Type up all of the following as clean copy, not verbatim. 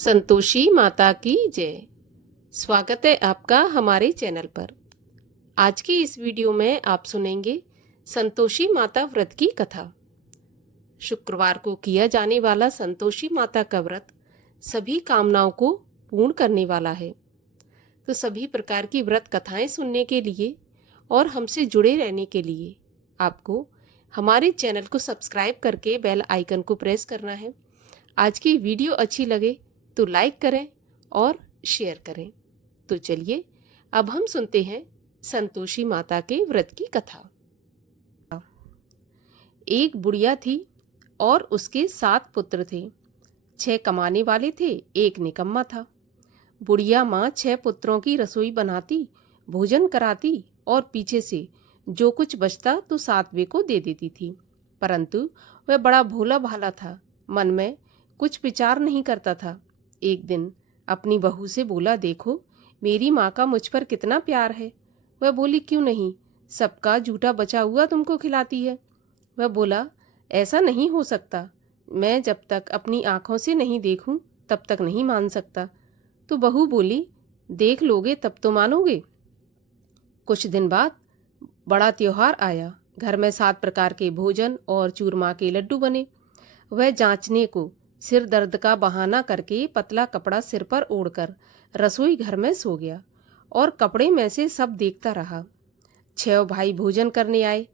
संतोषी माता की जय। स्वागत है आपका हमारे चैनल पर। आज की इस वीडियो में आप सुनेंगे संतोषी माता व्रत की कथा। शुक्रवार को किया जाने वाला संतोषी माता का व्रत सभी कामनाओं को पूर्ण करने वाला है। तो सभी प्रकार की व्रत कथाएं सुनने के लिए और हमसे जुड़े रहने के लिए आपको हमारे चैनल को सब्सक्राइब करके बेल आइकन को प्रेस करना है। आज की वीडियो अच्छी लगे तो लाइक करें और शेयर करें। तो चलिए अब हम सुनते हैं संतोषी माता के व्रत की कथा। एक बुढ़िया थी और उसके 7 पुत्र थे। 6 कमाने वाले थे, एक निकम्मा था। बुढ़िया माँ 6 पुत्रों की रसोई बनाती, भोजन कराती और पीछे से जो कुछ बचता तो 7वें को दे देती थी। परंतु वह बड़ा भोला भाला था, मन में कुछ विचार नहीं करता था। एक दिन अपनी बहू से बोला, देखो मेरी माँ का मुझ पर कितना प्यार है। वह बोली, क्यों नहीं, सबका जूठा बचा हुआ तुमको खिलाती है। वह बोला, ऐसा नहीं हो सकता, मैं जब तक अपनी आँखों से नहीं देखूं तब तक नहीं मान सकता। तो बहू बोली, देख लोगे तब तो मानोगे। कुछ दिन बाद बड़ा त्योहार आया। घर में 7 प्रकार के भोजन और चूरमा के लड्डू बने। वह जांचने को सिर दर्द का बहाना करके पतला कपड़ा सिर पर ओढ़कर रसोई घर में सो गया और कपड़े में से सब देखता रहा। 6 भाई भोजन करने आए।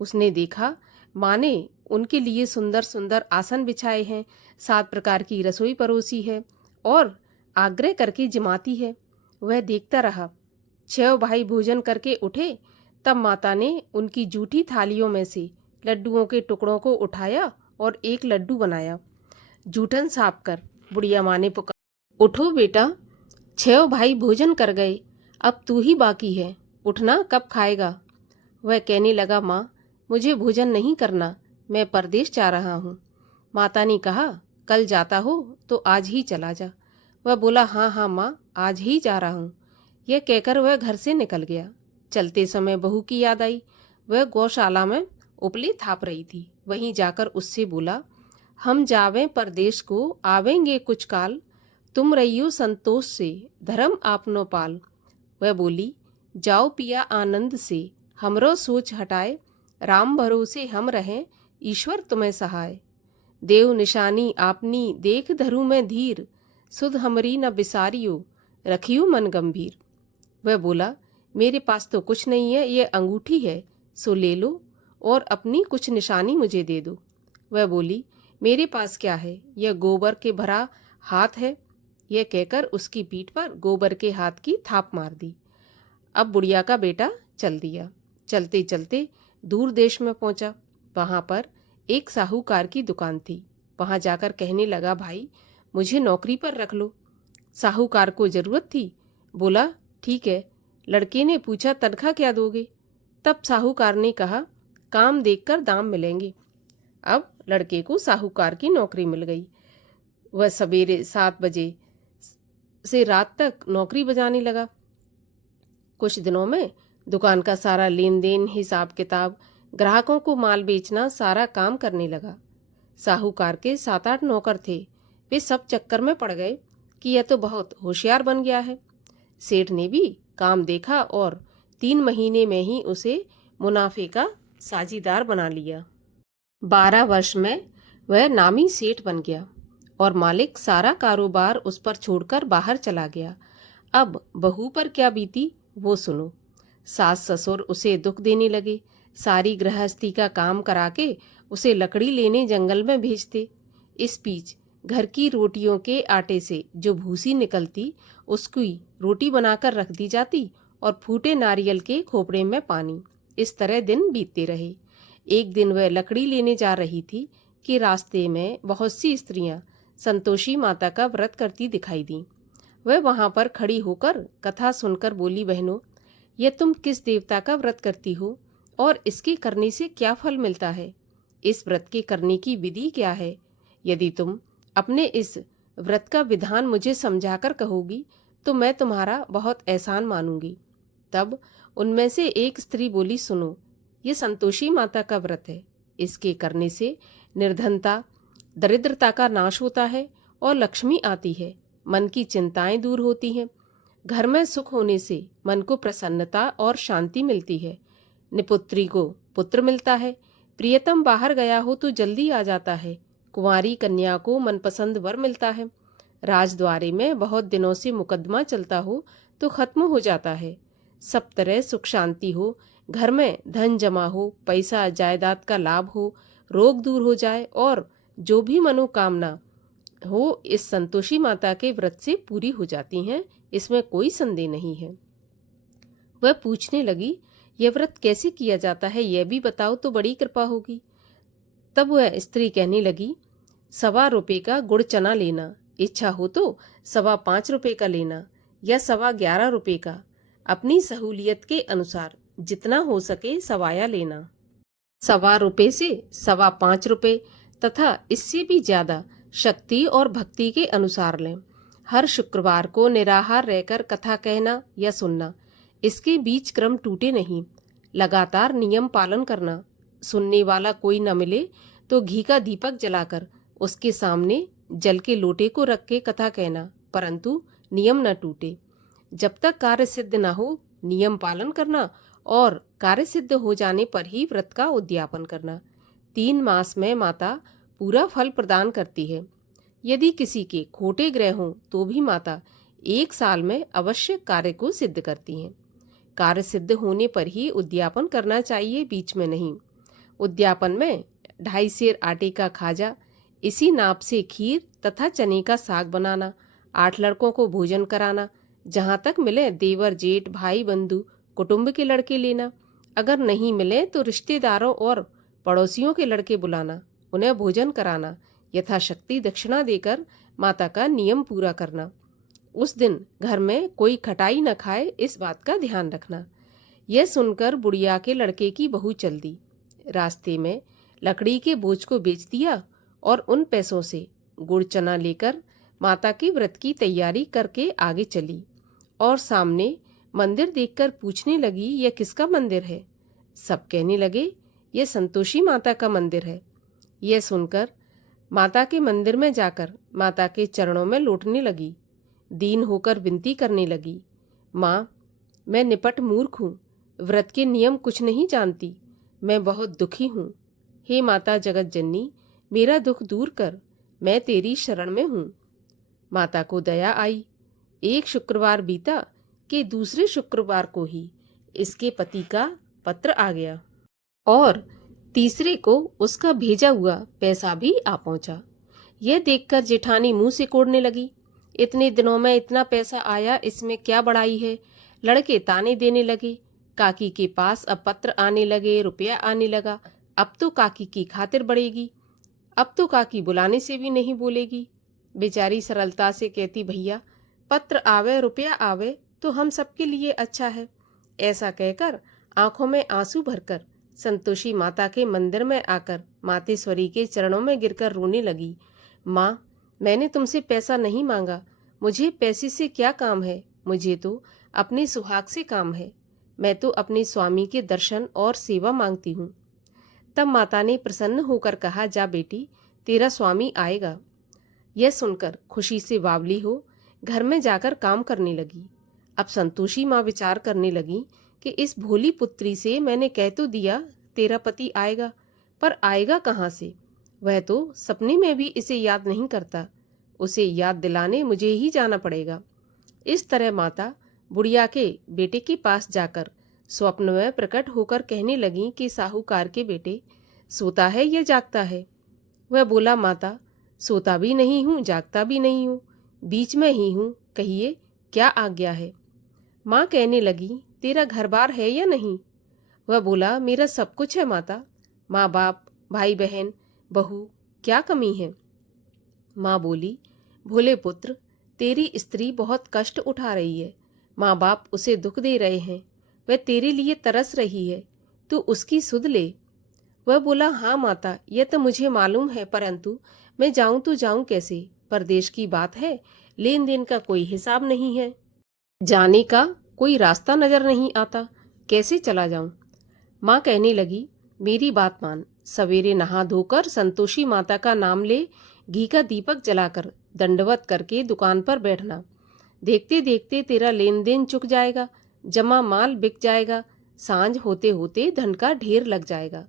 उसने देखा माँ ने उनके लिए सुंदर सुंदर आसन बिछाए हैं, 7 प्रकार की रसोई परोसी है और आग्रह करके जिमाती है। वह देखता रहा। 6 भाई भोजन करके उठे, तब माता ने उनकी जूठी थालियों में से लड्डुओं के टुकड़ों को उठाया और एक लड्डू बनाया। जूठन साफ कर बुढ़िया माँ ने पुकार, उठो बेटा, 6 भाई भोजन कर गए, अब तू ही बाकी है, उठना, कब खाएगा। वह कहने लगा, माँ मुझे भोजन नहीं करना, मैं परदेश जा रहा हूँ। माता ने कहा, कल जाता हो तो आज ही चला जा। वह बोला, हाँ हाँ माँ, आज ही जा रहा हूँ। यह कहकर वह घर से निकल गया। चलते समय बहू की याद आई। वह गौशाला में उपले थाप रही थी। वहीं जाकर उससे बोला, हम जावें परदेश को, आवेंगे कुछ काल, तुम रहियो संतोष से, धर्म आपनो पाल। वह बोली, जाओ पिया आनंद से, हमरो सोच हटाए, राम भरोसे हम रहें, ईश्वर तुम्हें सहाय। देव निशानी आपनी देख धरू में धीर, सुध हमरी न बिसारियो, रखियो मन गंभीर। वह बोला, मेरे पास तो कुछ नहीं है, ये अंगूठी है, सो ले लो और अपनी कुछ निशानी मुझे दे दो। वह बोली, मेरे पास क्या है, यह गोबर के भरा हाथ है। यह कहकर उसकी पीठ पर गोबर के हाथ की थाप मार दी। अब बुढ़िया का बेटा चल दिया। चलते चलते दूर देश में पहुंचा। वहां पर एक साहूकार की दुकान थी। वहां जाकर कहने लगा, भाई मुझे नौकरी पर रख लो। साहूकार को जरूरत थी। बोला, ठीक है। लड़के ने पूछा, तनख्वाह क्या दोगे। तब साहूकार ने कहा, काम देखकर दाम मिलेंगे। अब लड़के को साहूकार की नौकरी मिल गई। वह सवेरे 7 बजे से रात तक नौकरी बजाने लगा। कुछ दिनों में दुकान का सारा लेन देन, हिसाब किताब, ग्राहकों को माल बेचना, सारा काम करने लगा। साहूकार के 7-8 नौकर थे। वे सब चक्कर में पड़ गए कि यह तो बहुत होशियार बन गया है। सेठ ने भी काम देखा और 3 महीने में ही उसे मुनाफे का साझीदार बना लिया। 12 वर्ष में वह नामी सेठ बन गया और मालिक सारा कारोबार उस पर छोड़कर बाहर चला गया। अब बहू पर क्या बीती वो सुनो। सास ससुर उसे दुख देने लगे। सारी गृहस्थी का काम करा के उसे लकड़ी लेने जंगल में भेजते। इस बीच घर की रोटियों के आटे से जो भूसी निकलती, उसकी रोटी बनाकर रख दी जाती और फूटे नारियल के खोपड़े में पानी। इस तरह दिन बीतते रहे। एक दिन वह लकड़ी लेने जा रही थी कि रास्ते में बहुत सी स्त्रियां संतोषी माता का व्रत करती दिखाई दी। वह वहां पर खड़ी होकर कथा सुनकर बोली, बहनों, यह तुम किस देवता का व्रत करती हो और इसके करने से क्या फल मिलता है? इस व्रत के करने की विधि क्या है? यदि तुम अपने इस व्रत का विधान मुझे समझाकर कहोगी तो मैं तुम्हारा बहुत एहसान मानूंगी। तब उनमें से एक स्त्री बोली, सुनो, ये संतोषी माता का व्रत है। इसके करने से निर्धनता, दरिद्रता का नाश होता है और लक्ष्मी आती है मन की चिंताएं दूर होती हैं। घर में सुख होने से मन को प्रसन्नता और शांति मिलती है। निपुत्री को पुत्र मिलता है। प्रियतम बाहर गया हो तो जल्दी आ जाता है। कुंवारी कन्या को मनपसंद वर मिलता है। राजद्वारे में बहुत दिनों से मुकदमा चलता हो तो खत्म हो जाता है। सब तरह सुख शांति हो, घर में धन जमा हो, पैसा जायदाद का लाभ हो, रोग दूर हो जाए और जो भी मनोकामना हो इस संतोषी माता के व्रत से पूरी हो जाती हैं, इसमें कोई संदेह नहीं है। वह पूछने लगी, यह व्रत कैसे किया जाता है, यह भी बताओ तो बड़ी कृपा होगी। तब वह स्त्री कहने लगी, 1.25 रुपये का गुड़ चना लेना, इच्छा हो तो 5.25 रुपये का लेना या 11.25 रुपये का, अपनी सहूलियत के अनुसार जितना हो सके सवाया लेना। 1.25 रुपये से 5.25 रुपये तथा इससे भी ज्यादा शक्ति और भक्ति के अनुसार लें। हर शुक्रवार को निराहार रहकर कथा कहना या सुनना, इसके बीच क्रम टूटे नहीं। लगातार नियम पालन करना। सुनने वाला कोई न मिले तो घी का दीपक जलाकर उसके सामने जल के लोटे को रख के कथा कहना, परंतु नियम न टूटे। जब तक कार्य सिद्ध न हो नियम पालन करना और कार्य सिद्ध हो जाने पर ही व्रत का उद्यापन करना। 3 मास में माता पूरा फल प्रदान करती है। यदि किसी के खोटे ग्रह हों तो भी माता 1 साल में अवश्य कार्य को सिद्ध करती हैं। कार्य सिद्ध होने पर ही उद्यापन करना चाहिए, बीच में नहीं। उद्यापन में 2.5 सेर आटे का खाजा, इसी नाप से खीर तथा चने का साग बनाना, 8 लड़कों को भोजन कराना, जहाँ तक मिले देवर जेठ भाई बंधु कुटुंब के लड़के लेना, अगर नहीं मिले तो रिश्तेदारों और पड़ोसियों के लड़के बुलाना, उन्हें भोजन कराना, यथाशक्ति दक्षिणा देकर माता का नियम पूरा करना। उस दिन घर में कोई खटाई न खाए, इस बात का ध्यान रखना। यह सुनकर बुढ़िया के लड़के की बहू चल दी। रास्ते में लकड़ी के बोझ को बेच दिया और उन पैसों से गुड़ चना लेकर माता के व्रत की तैयारी करके आगे चली और सामने मंदिर देखकर पूछने लगी, यह किसका मंदिर है? सब कहने लगे, यह संतोषी माता का मंदिर है। यह सुनकर माता के मंदिर में जाकर माता के चरणों में लौटने लगी। दीन होकर विनती करने लगी, माँ, मैं निपट मूर्ख हूँ, व्रत के नियम कुछ नहीं जानती, मैं बहुत दुखी हूँ। हे माता जगत जननी, मेरा दुख दूर कर, मैं तेरी शरण में हूँ। माता को दया आई। एक शुक्रवार बीता कि दूसरे शुक्रवार को ही इसके पति का पत्र आ गया और तीसरे को उसका भेजा हुआ पैसा भी आ पहुंचा। यह देखकर जेठानी मुंह से कोड़ने लगी, इतने दिनों में इतना पैसा आया, इसमें क्या बड़ाई है? लड़के ताने देने लगे। काकी के पास अब पत्र आने लगे, रुपया आने लगा। अब तो काकी की खातिर बढ़ेगी, अब तो काकी बुलाने से भी नहीं बोलेगी। बेचारी सरलता से कहती, भैया पत्र आवे रुपया आवे तो हम सबके लिए अच्छा है। ऐसा कहकर आंखों में आंसू भरकर संतोषी माता के मंदिर में आकर मातेश्वरी के चरणों में गिरकर रोने लगी। माँ, मैंने तुमसे पैसा नहीं मांगा, मुझे पैसे से क्या काम है, मुझे तो अपने सुहाग से काम है। मैं तो अपने स्वामी के दर्शन और सेवा मांगती हूँ। तब माता ने प्रसन्न होकर कहा, जा बेटी, तेरा स्वामी आएगा। यह सुनकर खुशी से बावली हो घर में जाकर काम करने लगी। अब संतोषी माँ विचार करने लगी कि इस भोली पुत्री से मैंने कह तो दिया तेरा पति आएगा, पर आएगा कहाँ से? वह तो सपने में भी इसे याद नहीं करता, उसे याद दिलाने मुझे ही जाना पड़ेगा। इस तरह माता बुढ़िया के बेटे के पास जाकर स्वप्न में प्रकट होकर कहने लगी कि साहूकार के बेटे, सोता है या जागता है? वह बोला, माता, सोता भी नहीं हूँ, जागता भी नहीं हूँ, बीच में ही हूँ, कहिए क्या आज्ञा है? माँ कहने लगी, तेरा घर बार है या नहीं? वह बोला, मेरा सब कुछ है माता, माँ बाप, भाई बहन, बहू, क्या कमी है? माँ बोली, भोले पुत्र, तेरी स्त्री बहुत कष्ट उठा रही है, माँ बाप उसे दुख दे रहे हैं, वह तेरे लिए तरस रही है, तू उसकी सुध ले। वह बोला, हाँ माता, यह तो मुझे मालूम है, परंतु मैं जाऊं तो जाऊं कैसे? परदेश की बात है, लेन देन का कोई हिसाब नहीं है, जाने का कोई रास्ता नजर नहीं आता, कैसे चला जाऊं? माँ कहने लगी, मेरी बात मान, सवेरे नहा धोकर संतोषी माता का नाम ले, घी का दीपक जलाकर दंडवत करके दुकान पर बैठना। देखते देखते तेरा लेन देन चुक जाएगा, जमा माल बिक जाएगा, सांझ होते होते धन का ढेर लग जाएगा।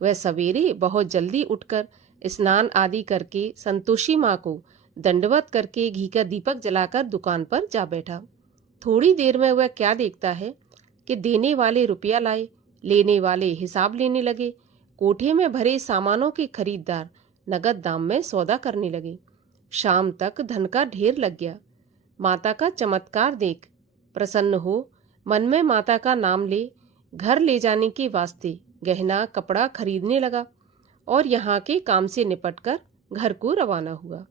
वह सवेरे बहुत जल्दी उठकर स्नान आदि करके संतोषी माँ को दंडवत करके घी का दीपक जलाकर दुकान पर जा बैठा। थोड़ी देर में वह क्या देखता है कि देने वाले रुपया लाए, लेने वाले हिसाब लेने लगे। कोठे में भरे सामानों के खरीददार नगद दाम में सौदा करने लगे। शाम तक धन का ढेर लग गया। माता का चमत्कार देख प्रसन्न हो मन में माता का नाम ले घर ले जाने के वास्ते गहना कपड़ा खरीदने लगा और यहाँ के काम से निपटकर घर को रवाना हुआ।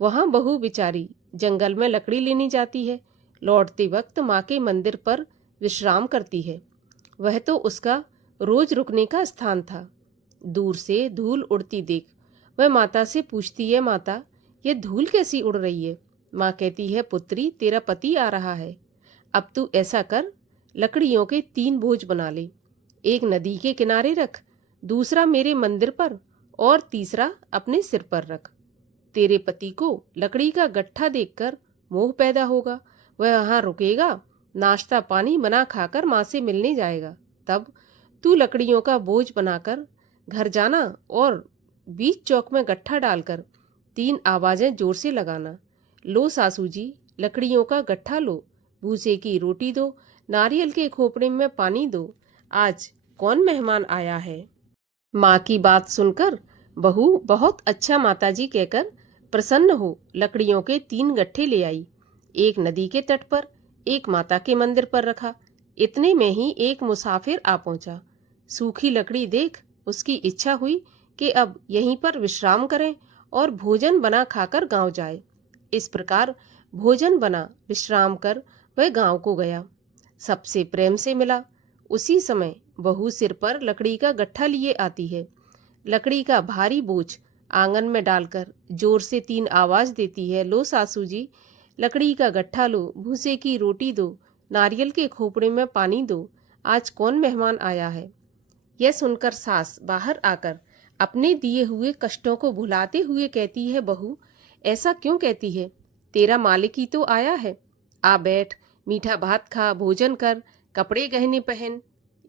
वहाँ बहू बिचारी जंगल में लकड़ी लेने जाती है, लौटते वक्त माँ के मंदिर पर विश्राम करती है। वह तो उसका रोज रुकने का स्थान था। दूर से धूल उड़ती देख वह माता से पूछती है, माता ये धूल कैसी उड़ रही है? माँ कहती है, पुत्री तेरा पति आ रहा है। अब तू ऐसा कर, लकड़ियों के 3 बोझ बना ले। एक नदी के किनारे रख, दूसरा मेरे मंदिर पर और तीसरा अपने सिर पर रख। तेरे पति को लकड़ी का गट्ठा देखकर मोह पैदा होगा, वह वहाँ रुकेगा, नाश्ता पानी बना खाकर माँ से मिलने जाएगा। तब तू लकड़ियों का बोझ बनाकर घर जाना और बीच चौक में गट्ठा डालकर 3 आवाजें जोर से लगाना, लो सासू जी लकड़ियों का गट्ठा लो, भूसे की रोटी दो, नारियल के खोपड़े में पानी दो, आज कौन मेहमान आया है। माँ की बात सुनकर बहू बहुत अच्छा माताजी कहकर प्रसन्न हो लकड़ियों के 3 गट्ठे ले आई। एक नदी के तट पर, एक माता के मंदिर पर रखा। इतने में ही एक मुसाफिर आ पहुंचा। सूखी लकड़ी देख उसकी इच्छा हुई कि अब यहीं पर विश्राम करें और भोजन बना खाकर गांव जाए। इस प्रकार भोजन बना विश्राम कर वह गांव को गया। सबसे प्रेम से मिला। उसी समय बहू सिर पर लकड़ी का गट्ठा लिए आती है। लकड़ी का भारी बोझ आंगन में डालकर जोर से 3 आवाज देती है, लो सासू जी लकड़ी का गट्ठा लो, भूसे की रोटी दो, नारियल के खोपड़े में पानी दो, आज कौन मेहमान आया है। यह सुनकर सास बाहर आकर अपने दिए हुए कष्टों को भुलाते हुए कहती है, बहू ऐसा क्यों कहती है? तेरा मालिक ही तो आया है। आ बैठ, मीठा भात खा, भोजन कर, कपड़े गहने पहन।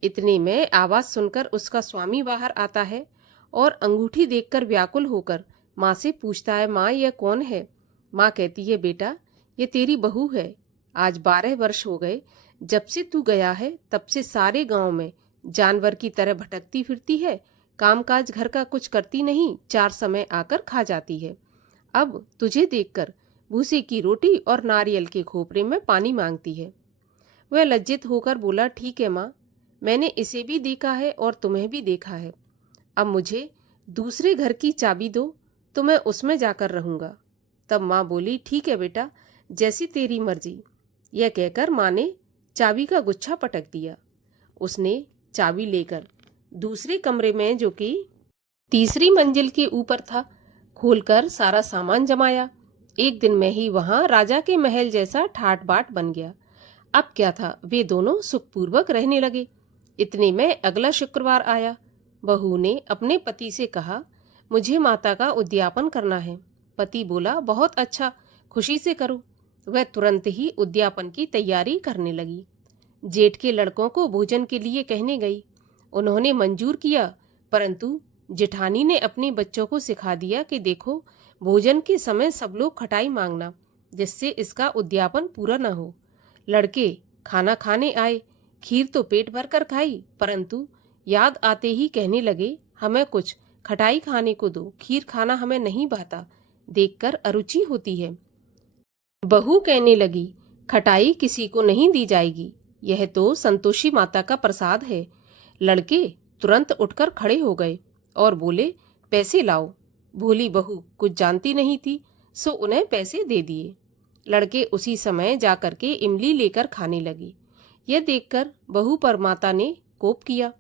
इतने में आवाज सुनकर उसका स्वामी बाहर आता है और अंगूठी देखकर व्याकुल होकर माँ से पूछता है, माँ यह कौन है? माँ कहती है, बेटा ये तेरी बहू है। आज 12 वर्ष हो गए जब से तू गया है, तब से सारे गांव में जानवर की तरह भटकती फिरती है, कामकाज घर का कुछ करती नहीं, 4 समय आकर खा जाती है। अब तुझे देखकर भूसे की रोटी और नारियल के खोपरे में पानी मांगती है। वह लज्जित होकर बोला, ठीक है माँ, मैंने इसे भी देखा है और तुम्हें भी देखा है। अब मुझे दूसरे घर की चाबी दो तो मैं उसमें जाकर रहूँगा। तब माँ बोली, ठीक है बेटा, जैसी तेरी मर्जी। यह कहकर माँ ने चाबी का गुच्छा पटक दिया। उसने चाबी लेकर दूसरे कमरे में, जो कि तीसरी मंजिल के ऊपर था, खोलकर सारा सामान जमाया। एक दिन में ही वहां राजा के महल जैसा ठाट बाट बन गया। अब क्या था, वे दोनों सुखपूर्वक रहने लगे। इतने में अगला शुक्रवार आया। बहू ने अपने पति से कहा, मुझे माता का उद्यापन करना है। पति बोला, बहुत अच्छा, खुशी से करो। वह तुरंत ही उद्यापन की तैयारी करने लगी। जेठ के लड़कों को भोजन के लिए कहने गई। उन्होंने मंजूर किया, परंतु जेठानी ने अपने बच्चों को सिखा दिया कि देखो, भोजन के समय सब लोग खटाई मांगना, जिससे इसका उद्यापन पूरा न हो। लड़के खाना खाने आए, खीर तो पेट भर कर खाई, परंतु याद आते ही कहने लगे, हमें कुछ खटाई खाने को दो, खीर खाना हमें नहीं भाता, देखकर अरुचि होती है। बहू कहने लगी, खटाई किसी को नहीं दी जाएगी, यह तो संतोषी माता का प्रसाद है। लड़के तुरंत उठकर खड़े हो गए और बोले, पैसे लाओ। भोली बहू कुछ जानती नहीं थी, सो उन्हें पैसे दे दिए। लड़के उसी समय जाकर के इमली लेकर खाने लगे। यह देखकर बहू पर माता ने कोप किया।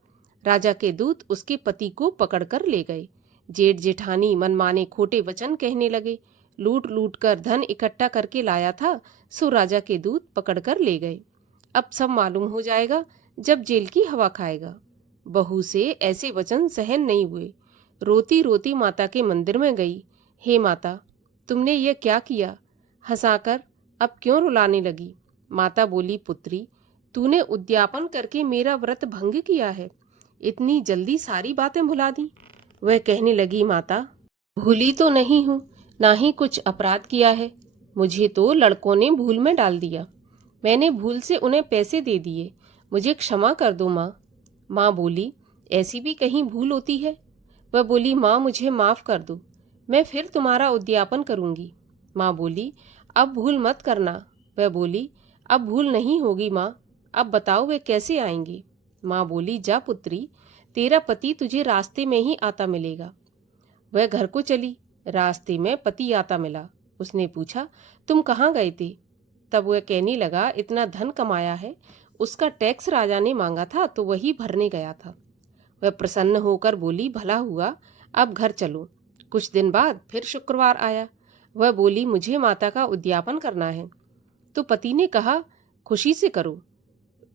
राजा के दूत उसके पति को पकड़कर ले गए। जेठ जेठानी मनमाने खोटे वचन कहने लगे। लूट लूट कर धन इकट्ठा करके लाया था, सो राजा के दूत पकड़कर ले गए। अब सब मालूम हो जाएगा जब जेल की हवा खाएगा। बहू से ऐसे वचन सहन नहीं हुए। रोती रोती माता के मंदिर में गई। हे माता, तुमने ये क्या किया? हंसाकर अब क्यों रुलाने लगी? माता बोली, पुत्री, तूने उद्यापन करके मेरा व्रत भंग किया है। इतनी जल्दी सारी बातें भुला दी। वह कहने लगी, माता, भूली तो नहीं हूँ, ना ही कुछ अपराध किया है। मुझे तो लड़कों ने भूल में डाल दिया। मैंने भूल से उन्हें पैसे दे दिए। मुझे क्षमा कर दो माँ। माँ बोली, ऐसी भी कहीं भूल होती है? वह बोली, माँ, मुझे माफ़ कर दो, मैं फिर तुम्हारा उद्यापन करूँगी। माँ बोली, अब भूल मत करना। वह बोली, अब भूल नहीं होगी माँ। अब बताओ वे कैसे आएंगे? माँ बोली, जा पुत्री, तेरा पति तुझे रास्ते में ही आता मिलेगा। वह घर को चली। रास्ते में पति आता मिला। उसने पूछा, तुम कहाँ गए थे? तब वह कहने लगा, इतना धन कमाया है, उसका टैक्स राजा ने मांगा था तो वही भरने गया था। वह प्रसन्न होकर बोली, भला हुआ, अब घर चलो। कुछ दिन बाद फिर शुक्रवार आया। वह बोली, मुझे माता का उद्यापन करना है। तो पति ने कहा, खुशी से करो।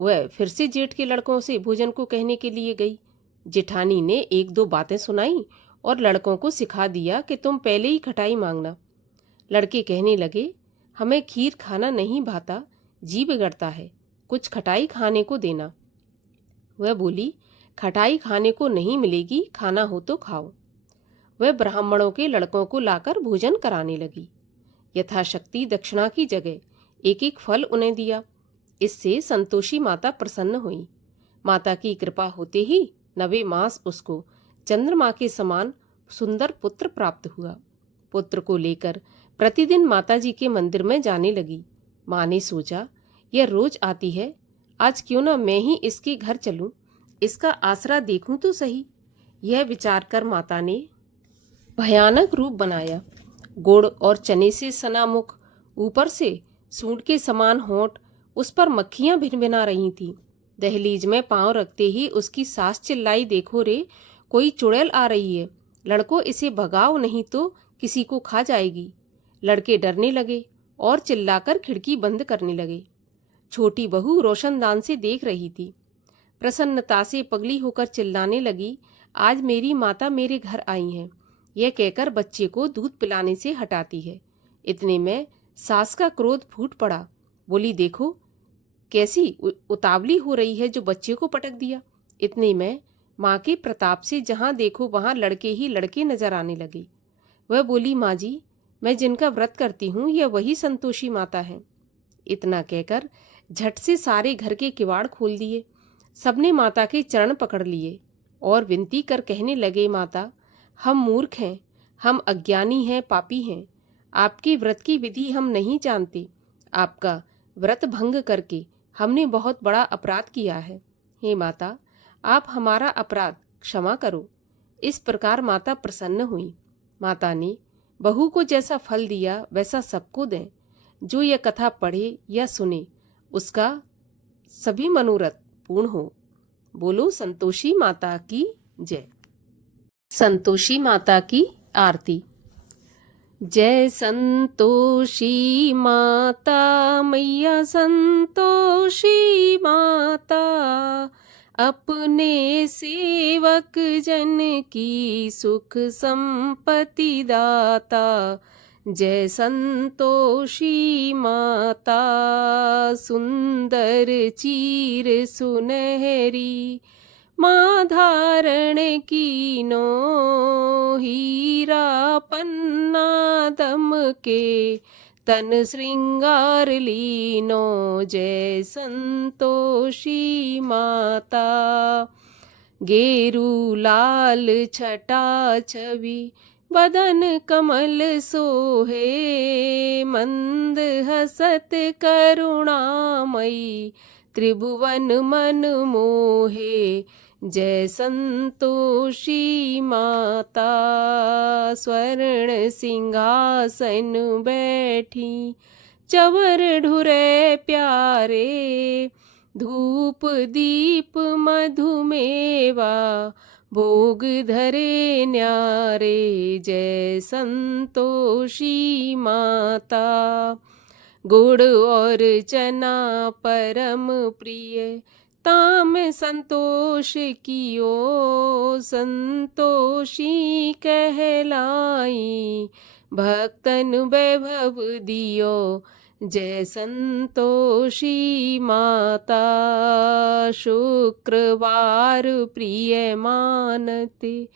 वह फिर से जेठ के लड़कों से भोजन को कहने के लिए गई। जेठानी ने एक दो बातें सुनाई और लड़कों को सिखा दिया कि तुम पहले ही खटाई मांगना। लड़के कहने लगे, हमें खीर खाना नहीं भाता, जी बिगड़ता है, कुछ खटाई खाने को देना। वह बोली, खटाई खाने को नहीं मिलेगी, खाना हो तो खाओ। वह ब्राह्मणों के लड़कों को लाकर भोजन कराने लगी। यथाशक्ति दक्षिणा की जगह एक एक फल उन्हें दिया। इससे संतोषी माता प्रसन्न हुई। माता की कृपा होते ही 9वें मास उसको चंद्रमा के समान सुंदर पुत्र प्राप्त हुआ। पुत्र को लेकर प्रतिदिन माताजी के मंदिर में जाने लगी। माँ ने सोचा, यह रोज आती है, आज क्यों न मैं ही इसके घर चलूं, इसका आसरा देखूं तो सही। यह विचार कर माता ने भयानक रूप बनाया। गुड़ और चने से सना मुख, ऊपर से सूंड के समान होंठ, उस पर मक्खियां भिनभिना रही थीं। दहलीज में पांव रखते ही उसकी सास चिल्लाई, देखो रे, कोई चुड़ैल आ रही है, लड़कों इसे भगाओ नहीं तो किसी को खा जाएगी। लड़के डरने लगे और चिल्लाकर खिड़की बंद करने लगे। छोटी बहू रोशनदान से देख रही थी। प्रसन्नता से पगली होकर चिल्लाने लगी, आज मेरी माता मेरे घर आई हैं। यह कहकर बच्चे को दूध पिलाने से हटाती है। इतने में सास का क्रोध फूट पड़ा। बोली, देखो कैसी उतावली हो रही है जो बच्चे को पटक दिया। इतने में माँ के प्रताप से जहाँ देखो वहाँ लड़के ही लड़के नजर आने लगे। वह बोली, माँ जी, मैं जिनका व्रत करती हूँ यह वही संतोषी माता है। इतना कहकर झट से सारे घर के किवाड़ खोल दिए। सबने माता के चरण पकड़ लिए और विनती कर कहने लगे, माता, हम मूर्ख हैं, हम अज्ञानी हैं, पापी हैं। आपके व्रत की विधि हम नहीं जानते। आपका व्रत भंग करके हमने बहुत बड़ा अपराध किया है। हे माता, आप हमारा अपराध क्षमा करो। इस प्रकार माता प्रसन्न हुई। माता ने बहू को जैसा फल दिया वैसा सबको दें। जो यह कथा पढ़े या सुने उसका सभी मनोरथ पूर्ण हो। बोलो संतोषी माता की जय। संतोषी माता की आरती। जय संतोषी माता, मैया संतोषी माता, अपने सेवक जन की सुख संपत्ति दाता। जय संतोषी माता, सुंदर चीर सुनहरी, माँ धारण कीनो, हीरा पन्ना दमके, तन श्रृंगार लीनो। जय संतोषी माता, गेरू लाल छटा छवि, बदन कमल सोहे, मंद हसत करुणामयी, त्रिभुवन मन मोहे। जय संतोषी माता, स्वर्ण सिंहासन बैठी, चवर ढुरे प्यारे, धूप दीप मधुमेवा, भोग धरे न्यारे। जय संतोषी माता, गुड़ और चना परम प्रिय, ताम संतोष कियो, संतोषी कहलाई, भक्तन वैभव दियो जय संतोषी माता। शुक्रवार प्रिय मानते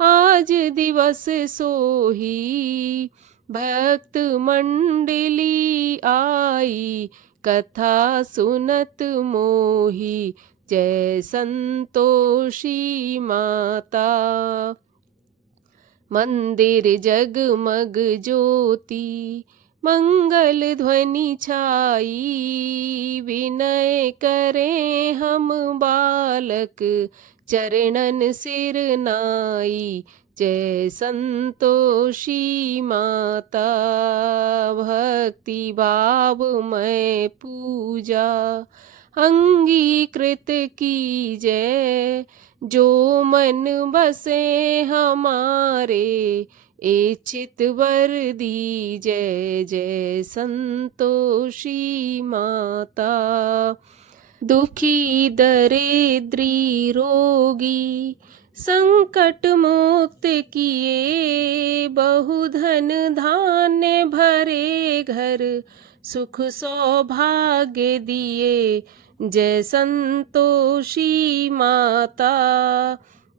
आज दिवस सोही, भक्त मंडली आई कथा सुनत मोही। जय संतोषी माता। मंदिर जगमग ज्योति मंगल ध्वनि छाई। विनय करें हम बालक चरणन सिर नाई। जय संतोषी माता। भक्ति भाव में पूजा अंगीकृत की जय। जो मन बसे हमारे इच्छित वर दी जय। जय संतोषी माता। दुखी दरिद्री रोगी संकट मुक्त किए। बहुधन धान्य भरे घर सुख सौभाग्य दिए। जय संतोषी माता।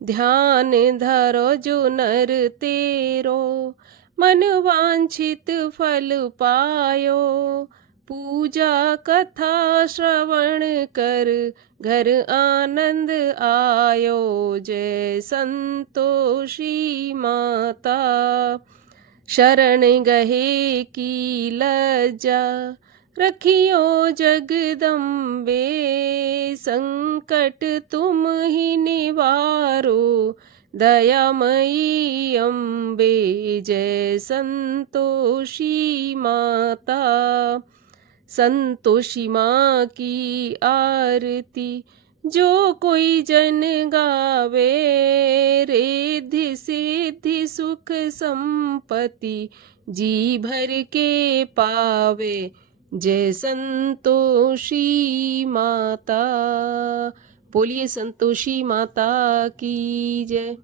ध्यान धरो जो नर तेरो मन वांछित फल पायो। पूजा कथा श्रवण कर घर आनंद आयो। जय संतोषी माता। शरण गहे की लज्जा रखियो जगदम्बे। संकट तुम ही निवारो दयामयी अम्बे। जय संतोषी माता। संतोषी माँ की आरती जो कोई जन गावे। रिद्धि सिद्धि सुख संपत्ति जी भर के पावे। जय संतोषी माता। बोलिए संतोषी माता की जय।